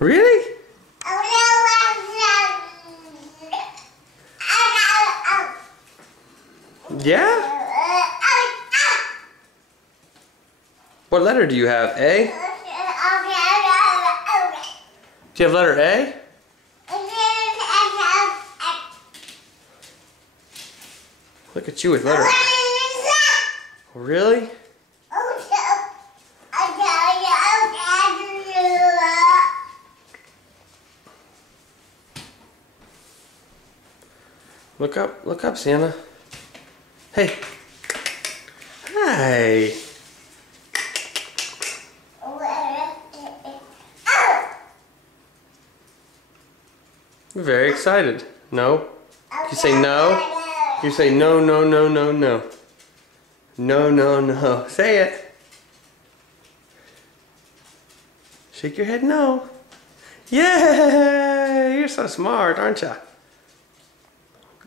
Really? Yeah? What letter do you have? A? Do you have letter A? Look at you with letter A. Really? Look up, Sienna. Hey. Hi. You're very excited. No? You say no? You say no, no, no, no, no. No, no, no. Say it. Shake your head no. Yay! You're so smart, aren't ya?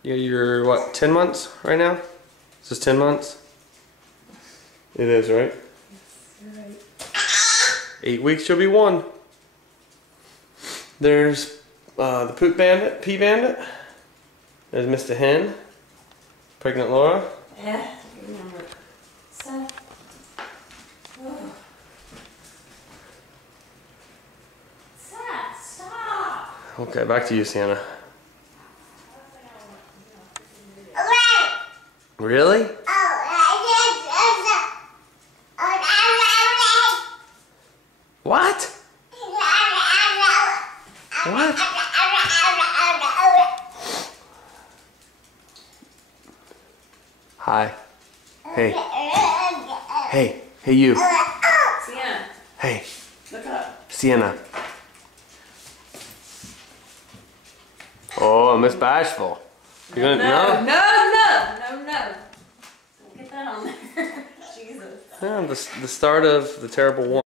You're what, 10 months right now? Is this 10 months? It is, right? Yes, you're right. 8 weeks, you'll be 1. There's the Poop Bandit, Pea Bandit. There's Mr. Hen. Pregnant Laura. Yeah, remember. So, oh. Stop! Okay, back to you, Sienna. Really? What? What? Hi. Hey. Hey. Hey, you. Sienna, Hey. look up. Sienna. Oh, Miss Bashful. You're gonna, no? No. Don't get that on there. Jesus. Yeah, the start of the terrible one.